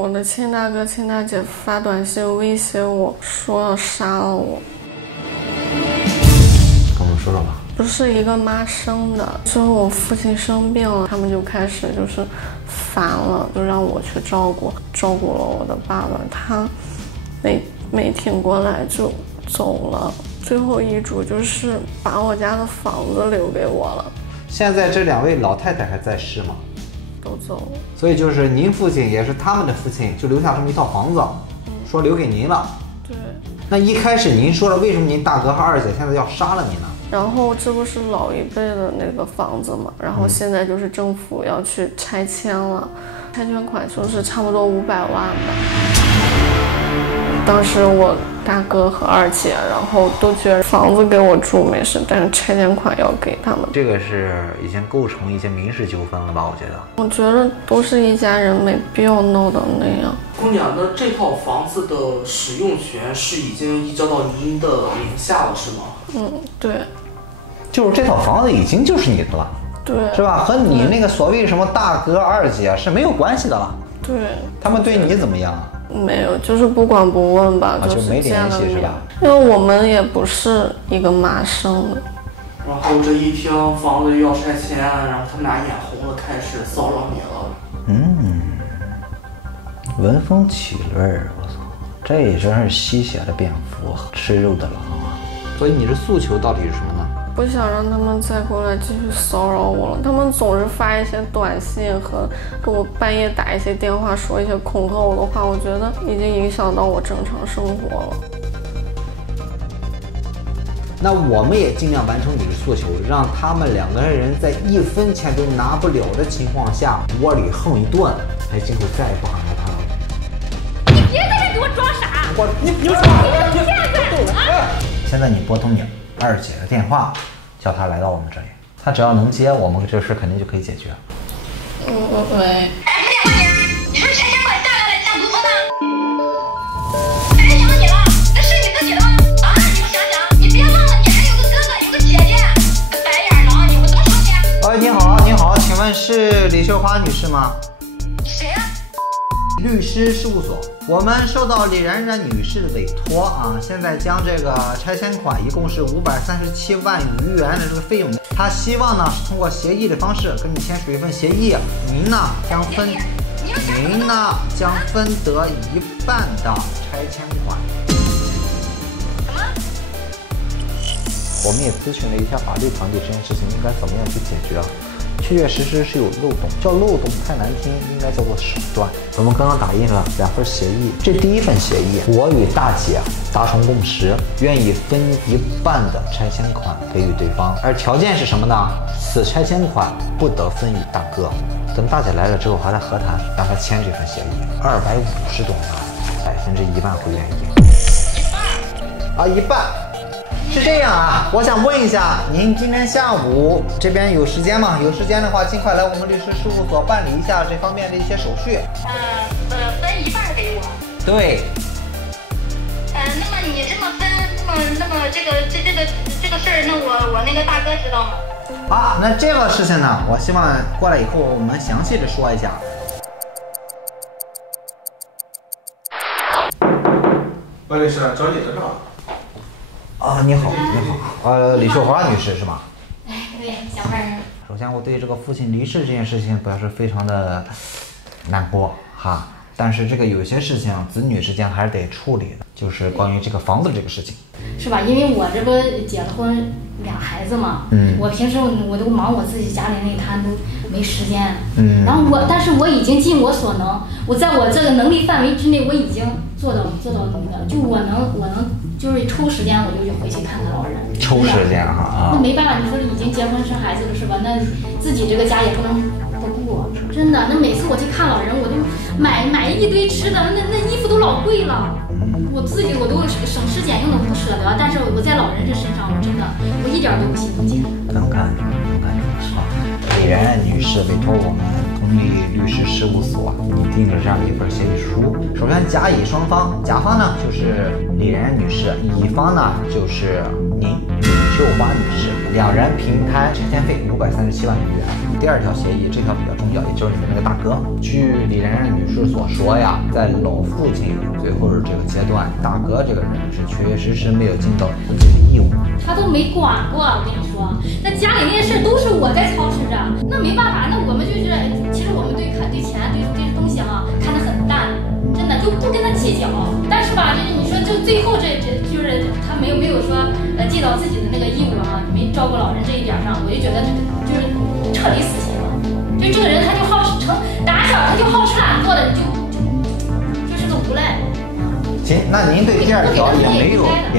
我的亲大哥、亲大姐发短信威胁我说要杀了我。跟我们说说吧。不是一个妈生的，之后我父亲生病了，他们就开始就是烦了，就让我去照顾了我的爸爸，他没挺过来就走了。最后遗嘱就是把我家的房子留给我了。现在这2位老太太还在世吗？都走了。所以就是您父亲也是他们的父亲，就留下这么一套房子，说留给您了。对。那一开始您说了，为什么您大哥和二姐现在要杀了您呢？然后这不是老一辈的那个房子嘛，然后现在就是政府要去拆迁了，拆迁款就是差不多500万吧。当时我大哥和二姐，然后都觉得房子给我住没事，但是拆迁款要给他们。这个是已经构成一些民事纠纷了吧？我觉得都是一家人，没必要闹得那样。姑娘，那这套房子的使用权是已经移交到您的名下了，是吗？对。就是这套房子已经就是你的了，对，是吧？和你那个所谓什么大哥二姐是没有关系的了。对。他们对你怎么样？没有，就是不管不问吧，就没联系是吧？因为我们也不是一个妈生的。然后这一听房子要拆迁，然后他们俩眼红了，开始骚扰你了。闻风起味儿，我操，这真是吸血的蝙蝠，吃肉的狼啊！所以你的诉求到底是什么呢？不想让他们再过来继续骚扰我了。他们总是发一些短信和给我半夜打一些电话，说一些恐吓我的话，我觉得已经影响到我正常生活了。那我们也尽量完成你的诉求，让他们2个人在1分钱都拿不了的情况下，窝里横一顿，今后再也不喊他了。你别在这给我装傻！你是个骗子啊！现在你拨通你二姐的电话，叫她来到我们这里，她只要能接，我们这事肯定就可以解决。喂。你是拆迁款下来了，你想如何呢？还是想你了，那是你自己的吗？啊，你想想，你别忘了你还有个哥哥，有个姐姐，白眼狼，你们怎么说你？你好，请问是李秀华女士吗？谁呀？律师事务所，我们受到李冉冉女士的委托啊，现在将这个拆迁款一共是537万余元的这个费用，她希望呢是通过协议的方式跟你签署一份协议，您呢将分得1半的拆迁款。什么？我们也咨询了一下法律团队，这件事情应该怎么样去解决。确确实实是有漏洞，叫漏洞太难听，应该叫做手段。我们刚刚打印了2份协议，这第1份协议，我与大姐达成共识，愿意分1半的拆迁款给予对方，而条件是什么呢？此拆迁款不得分与大哥。等大姐来了之后，还在和谈，让她签这份协议，250多万，1%会愿意。1半。是这样啊，我想问一下，您今天下午这边有时间吗？有时间的话，尽快来我们律师事务所办理一下这方面的一些手续。分1半给我。对。那么你这么分，那么这个事儿，那我那个大哥知道吗？那这个事情呢，我希望过来以后我们详细的说一下。万律师，找你的是吧？你好，李秀华女士是吗？对，小妹。首先，我对这个父亲离世这件事情表示非常的难过哈，但是这个有些事情子女之间还是得处理的，就是关于这个房子这个事情，是吧？因为我这不结了婚，2孩子嘛，我平时我都忙我自己家里那一摊，都没时间，然后但是我已经尽我所能，我在我这个能力范围之内，我已经做到那个，就我能就是抽时间我就回去看看老人。抽时间哈。那没办法，你说已经结婚生孩子了是吧？那自己这个家也不能不顾，真的。那每次我去看老人，我都买一堆吃的，那衣服都老贵了。我自己我都省吃俭用的不舍得，但是我在老人这身上，我真的我一点都不心疼钱。能干是吧？李冉冉女士委托我们同力律师事务所拟定了这样一份协议书。首先，甲乙双方，甲方呢就是李冉冉女士，乙方呢就是您李秀华女士。两人平摊拆迁费537万元。第二条协议，这条比较重要，也就是你的那个大哥。据李然然女士所说呀，在老父亲最后的这个阶段，大哥这个人是确确实实没有尽到自己的义务。他都没管过，我跟你说，那家里那些事都是我在操持着，那没办法，那我们就是，其实我们对钱对这些东西哈看得很淡，真的就不跟他计较。但是吧，就是你说就最后这就是他没有说尽到自己的那个义务啊，没照顾老人这一点上，我就觉得这个就是彻底死心了。就这个人他就打小他就好吃懒做的，就是个无赖。行，那您对第二条也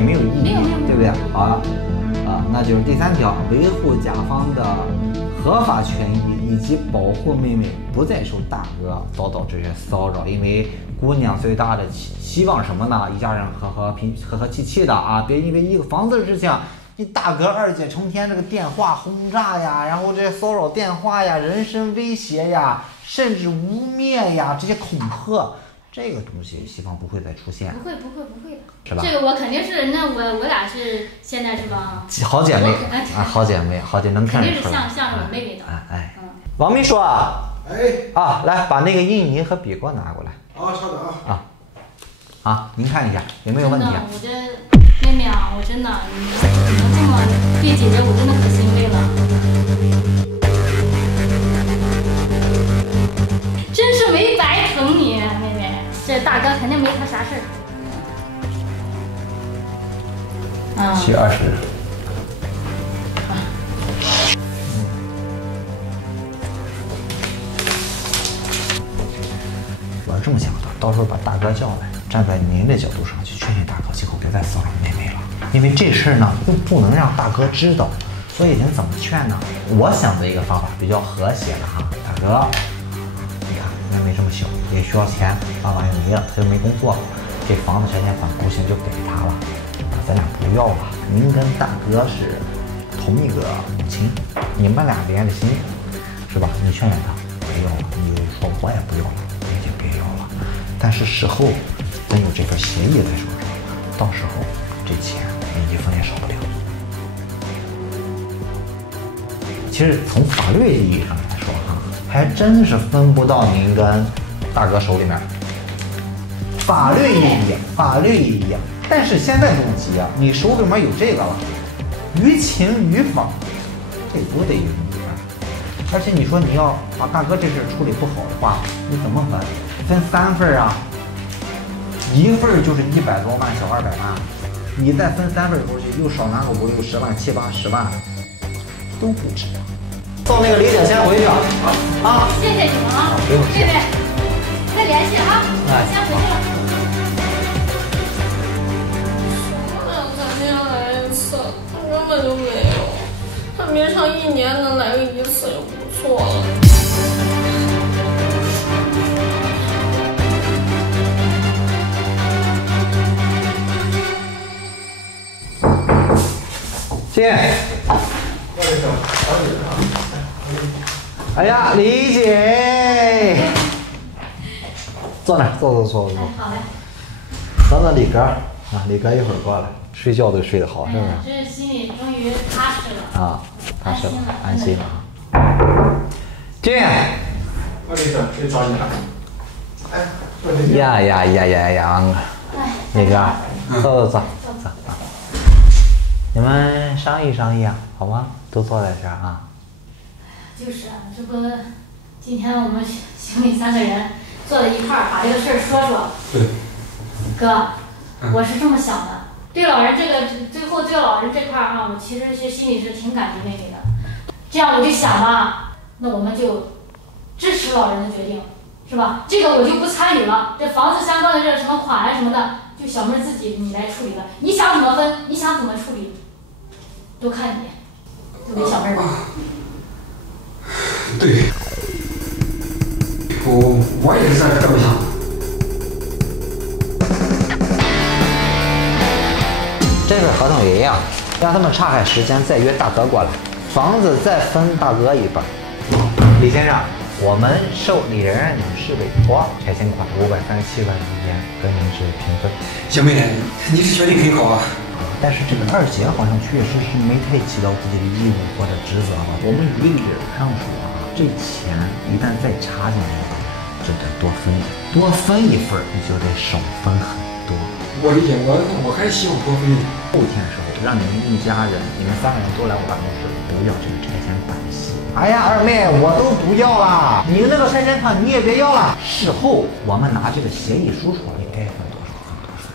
没有异议，对不对？好那就是第三条，维护甲方的合法权益以及保护妹妹不再受大哥遭到这些骚扰。因为姑娘最大的希望什么呢？一家人和和气气的啊，别因为一个房子的事情，你大哥二姐成天这个电话轰炸呀，然后这些骚扰电话呀、人身威胁呀，甚至污蔑呀，这些恐吓。这个东西希望不会再出现，不会的，是吧？这个我肯定是，那我俩是现在是吧？好姐妹啊，好姐妹能看出来，肯定是像我妹妹的。王秘书啊，哎，来把那个印泥和笔给我拿过来。稍等啊。您看一下有没有问题？我这妹妹啊，我真的，你能这么对姐姐，我真的可欣慰了。真是没白疼你，妹妹。这大哥肯定没他啥事儿。7月20日。我是这么想的，到时候把大哥叫来，站在您的角度上去劝劝大哥，今后别再骚扰妹妹了。因为这事儿呢，又不能让大哥知道，所以您怎么劝呢？我想的一个方法比较和谐的哈，大哥。妹妹这么小，也需要钱，爸爸又没了，他又没工作，这房子拆迁款不行就给他了，咱俩不要了。您跟大哥是同一个母亲，你们俩连着心，是吧？你劝劝他不要了，你说我也不要了，你也别要了。但是事后咱有这份协议在手上，到时候这钱你一分也少不了。其实从法律意义上来说哈，还真是分不到您跟大哥手里面。法律意义。但是现在这种急啊，你手里面有这个了，于情于法，这多得有你啊！而且你说你要把大哥这事处理不好的话，你怎么分3份啊？一份就是100多万，小200万，你再分3份出去，又少拿个5、60万、7、80万，都不值。送那个李姐先回去啊！谢谢你们啊，妹妹，再联系啊，我先回去了。根本就没有，他平常1年能来个1次就不错了。进。哎呀，李姐，坐那儿，坐。好嘞。等李哥啊，李哥一会儿过来。睡觉都睡得好，是不是？这心里终于踏实了啊，踏实了，安心了啊。进。我这个去找你了。呀，李哥，坐。你们商议啊，好吗？都坐在这儿啊。就是啊，这不，今天我们兄弟3个人坐在一块儿，把这个事儿说。对。哥，我是这么想的。对老人最后对老人这块儿哈，我其实是心里是挺感激妹妹的。这样我就想吧，那我们就支持老人的决定，是吧？这个我就不参与了。这房子相关的这什么款啊什么的，就小妹自己你来处理了。你想怎么分，你想怎么处理，都看你，就给小妹吧。对，我也是这么想。这份合同也一样，让他们岔开时间再约大哥过来，房子再分大哥一半。李先生，我们受李然然女士委托，拆迁款537万元跟您是平分。小妹，你这决定很好啊。但是这个二姐好像确实是没太起到自己的义务或者职责吧。我们理上说啊，这钱一旦再插进去，就得多分一份，你就得少分很多。我理解，我还是希望多分一点。后天的时候，让你们一家人，你们3个人都来我办公室，不要这个拆迁款息。哎呀，二妹，我都不要了，你那个拆迁款你也别要了。事后我们拿这个协议书出来，该分多少分多少。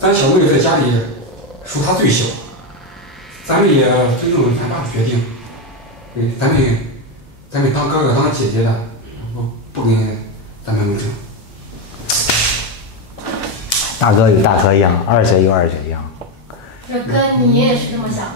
咱小妹在家里属她最小，咱们也尊重咱爸的决定。咱们当哥哥当姐姐的，不跟咱妹妹争。大哥有大哥一样，二姐有二姐一样。这哥，你也是这么想的？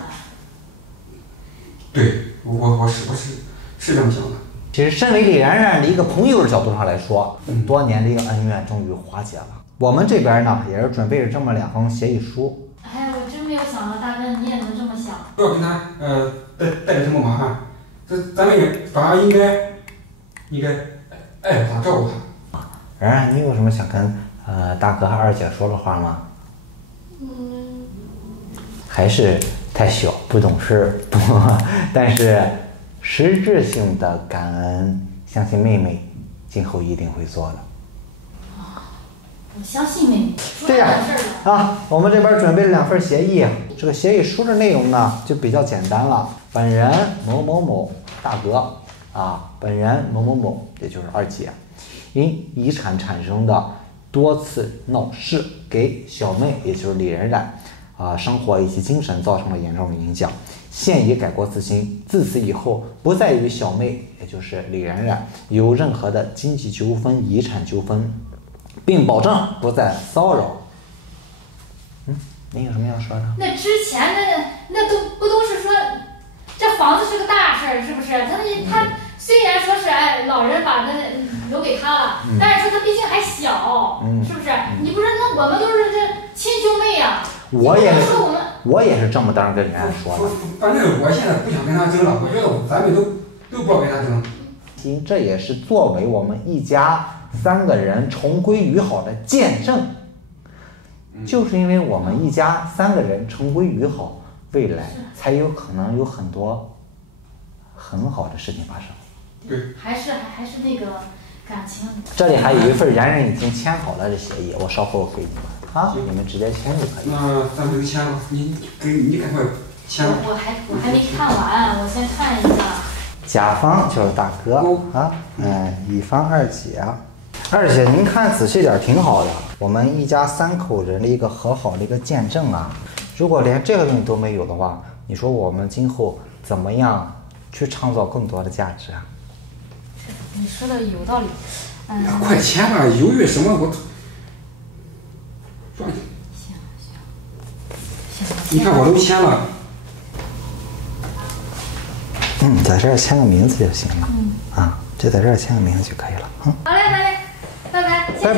对，我是这么想的。其实，身为李然然的一个朋友的角度上来说，多年的一个恩怨终于化解了。我们这边呢，也是准备了这么2封协议书。哎，我真没有想到，大哥你也能这么想。不要跟他带着什么麻烦，咱们也反而应该爱他，照顾他。然然，你有什么想跟大哥和二姐说的话吗？还是太小，不懂事，但是实质性的感恩，相信妹妹今后一定会做的。我相信妹妹。这样啊，我们这边准备了2份协议，这个协议书的内容呢就比较简单了。本人某某某大哥啊，本人某某某，也就是二姐，因遗产产生的多次闹事，给小妹，也就是李然然生活以及精神造成了严重的影响，现已改过自新，自此以后不再与小妹，也就是李然然有任何的经济纠纷、遗产纠纷，并保证不再骚扰。您有什么要说的？那之前那都是说，这房子是个大事儿，是不是？他虽然说是老人把那留给他了，但是说他毕竟还小，是不是？你不是那我们都是这亲兄妹呀。我也是这么当跟人家说的。反正我现在不想跟他争了，我觉得咱们都不要跟他争。这也是作为我们一家3个人重归于好的见证。就是因为我们一家3个人重归于好，未来才有可能有很多很好的事情发生。对，还是那个感情。这里还有一份然然已经签好了的协议，我稍后给你们啊，你们直接签就可以。那咱们就签了，你赶快签了。我还没看完，我先看一下。甲方就是大哥啊，乙方二姐。二姐，您看仔细点，挺好的。我们一家3口人的一个和好的一个见证啊。如果连这个东西都没有的话，你说我们今后怎么样去创造更多的价值啊？你说的有道理。快签吧，犹豫什么？行，你看我都签了。在这儿签个名字就行了。就在这儿签个名字就可以了。好嘞，拜拜。拜。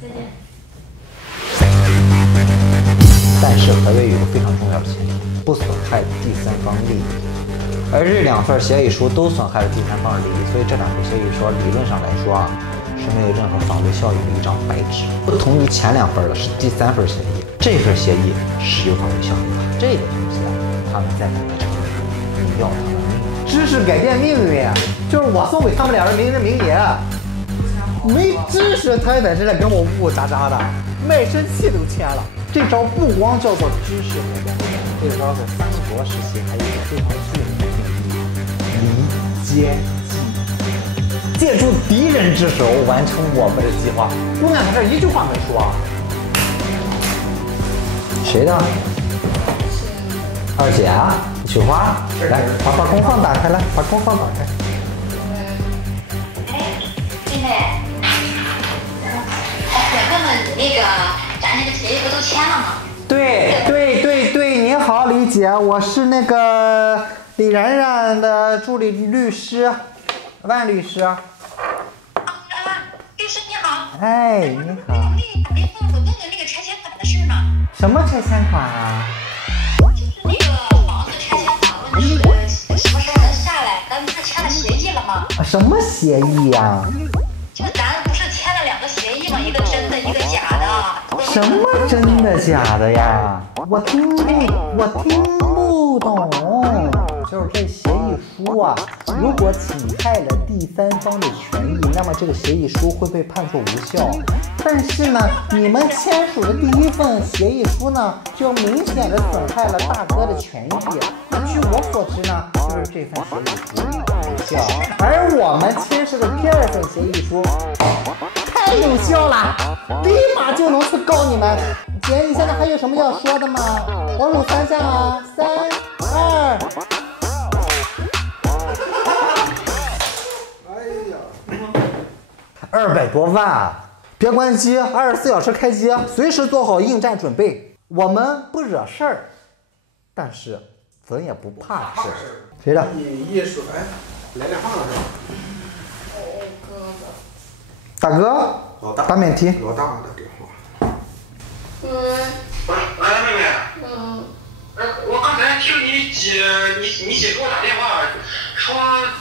再见。但是合约有个非常重要的前提，不损害第三方利益。而这2份协议书都损害了第三方的利益，所以这2份协议书理论上来说是没有任何法律效益的一张白纸。不同于前2份的是第3份协议，这份协议是有法律效益的。这个东西他们在你的城市，你要他们命。知识改变命运，就是我送给他们2人名人名言。没知识，他也在这里跟我呜呜喳喳的，卖身契都签了。这招不光叫做知识改变命运，这招在三国时期还有一个非常著名的定义：离间计，借助敌人之手完成我们的计划。姑娘在这一句话没说。谁的？二姐啊，菊花，来，把功放打开，来，把功放打开。妹妹，我问问你那个，咱那个协议不都签了吗？对，您好，李姐，我是那个李然然的助理律师，万律师。律师你好。哎，你好。我给你打电话，我问问那个拆迁款的事呢。什么拆迁款啊？就是那个房子拆迁款，问你什么时候能下来？咱不是签了协议了吗？什么协议呀？就咱不是签了2个协议方，一个真的，一个假的。什么真的假的呀？我听不懂。就是这协议书啊，如果侵害了第三方的权益，那么这个协议书会被判作无效。但是呢，你们签署的第一份协议书呢，就明显的损害了大哥的权益。那据我所知呢，就是这份协议书无效，而我们签署的第二份协议书太有效了，立马就能去告你们。姐，你现在还有什么要说的吗？我数3下啊，3、2。200多万，别关机，24小时开机，随时做好应战准备。我们不惹事儿，但是咱也不怕事。谁的？你艺术哎，来电话了是吧？大哥，老大，打免提。老大的电话。喂，妹妹。我刚才听你姐给我打电话，说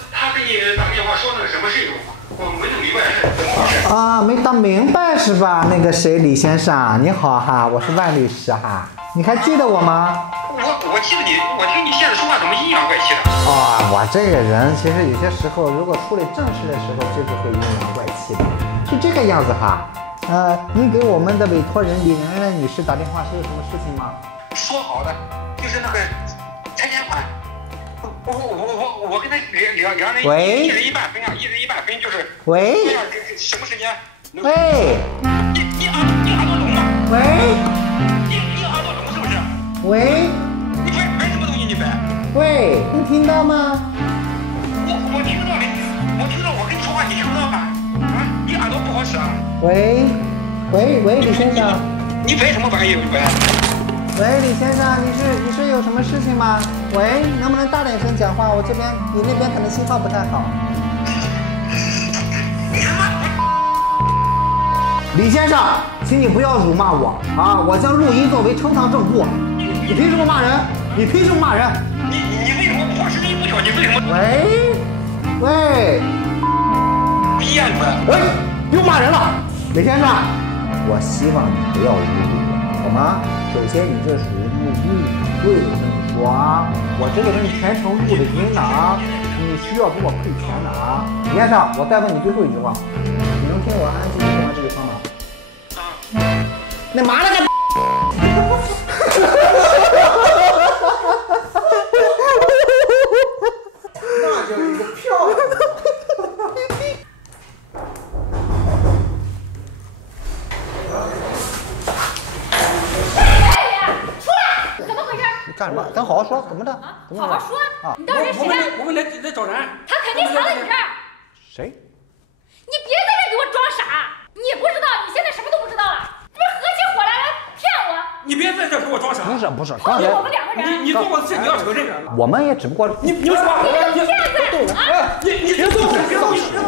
她给你打电话说那个什么事情，我没弄明白是怎么回事。啊，没打明白是吧？那个谁，李先生，你好哈，我是万律师哈，你还记得我吗？我记得你，我听你现在说话怎么阴阳怪气的？啊，我这个人其实有些时候，如果处理正事的时候，就是会阴阳怪气的，是这个样子哈。您给我们的委托人李媛媛女士打电话是有什么事情吗？说好的，就是那个拆迁款，我跟他两人喂，一人一半分啊，一人一半分就是。喂。什么时间？喂。你耳朵聋吗？喂。你耳朵聋是不是？喂。你摆什么东西？你摆？喂，能听到吗？我听到了，我跟你说话你听不到吧？啊，你耳朵不好使啊。喂，李先生。你摆什么玩意？你摆？喂，李先生，你是有什么事情吗？喂，能不能大点声讲话？我这边你那边可能信号不太好。李先生，请你不要辱骂我啊！我将录音作为呈堂证物。你凭什么骂人？你凭什么骂人？你为什么破视频不小？你为什么？喂，逼呀你们！喂，又骂人了，李先生，我希望你不要侮辱我，好吗？首先，你这属于录音不对，我跟你说啊，我这个人全程录的音的啊，你需要给我赔钱的啊。李先生，我再问你最后一句话，你能听我安安静静讲完这句话吗？那妈了个！那叫一个漂亮！干什么？咱好好说，怎么的？好好说啊！你到底是谁？我们来找人。他肯定藏在你这儿。谁？你别在这给我装傻！你也不知道，你现在什么都不知道了，你不是合起伙来骗我？你别在这给我装傻！不是，后面我们两个人，你做过的事你要承认。我们也只不过你们说，你个骗子啊！你别动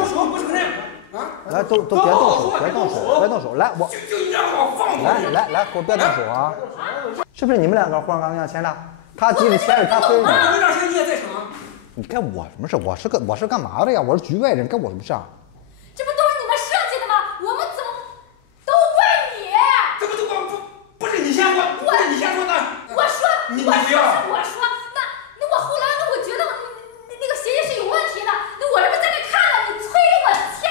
手，不承认啊！来，都别动手，来我就你让我放过你！来，给我别动手啊！是不是你们两个互相刚要签的？他急着签着，他非我没让钱你也在场。你干我什么事？我是干嘛的呀？我是局外人，干我什么事啊？这不都是你们设计的吗？我们怎么都怪你？这不不是你先说，不是你先说的。我说，你不要。我说，那我后来我觉得那个协议是有问题的，那我这不在那看了，你催我签，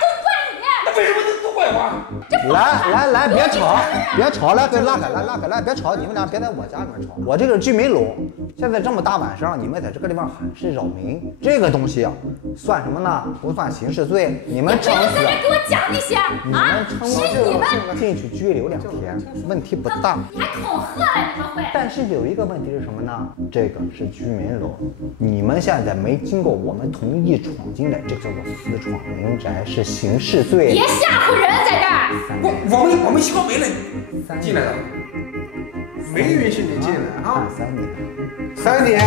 都怪你。那为什么都怪我？来，别吵，来，别拉开，别吵，你们俩别在我家里面吵。我这个居民楼，现在这么大晚上，你们在这个地方喊是扰民，这个东西啊，算什么呢？不算刑事罪，你们撑死。你不要在这给我讲那些啊！是你们进去拘留2天，问题不大。你还恐吓了你们会？但是有一个问题是什么呢？这个是居民楼，你们现在没经过我们同意闯进来，这叫做私闯民宅，是刑事罪。别吓唬人，在这儿。我们小北人进来了，没允许你进来啊！3年。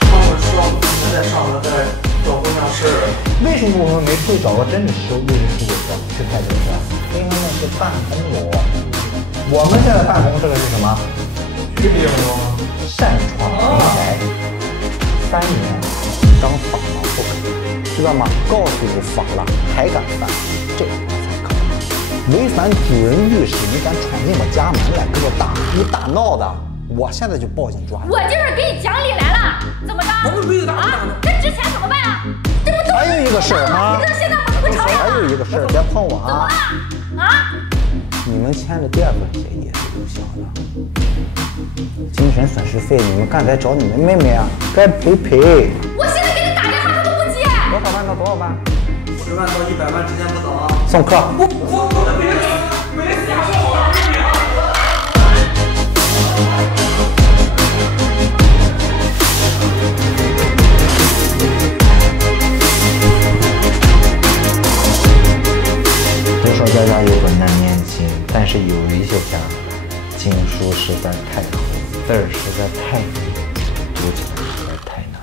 他们说我们在上头在找婚丧事，为什么我们没去找个真的是律师去开这个事？因为那是办公楼。我们现在办公这个是什么？区别吗？擅闯民宅，3年，当法盲不可。知道吗？告诉你法了还敢犯，这才可怕！违反主人浴室，你敢闯进我家门来给我大哭大闹的，我现在就报警抓你！我就是给你讲理来了，怎么着？我们没有打啊！这之前怎么办啊？这不都还有一个事儿啊！你这现在不承认还有一个事儿，别碰我啊！啊！你们签的第2份协议是有效的，精神损失费你们刚才找你们妹妹啊，该赔赔。我现在给你打电话，他都不接。多少万到多少万50万到100万之间不等啊！送客。都说家家有本难念经，但是有一些家经书实在太厚，字儿实在太密，读起来实在太难。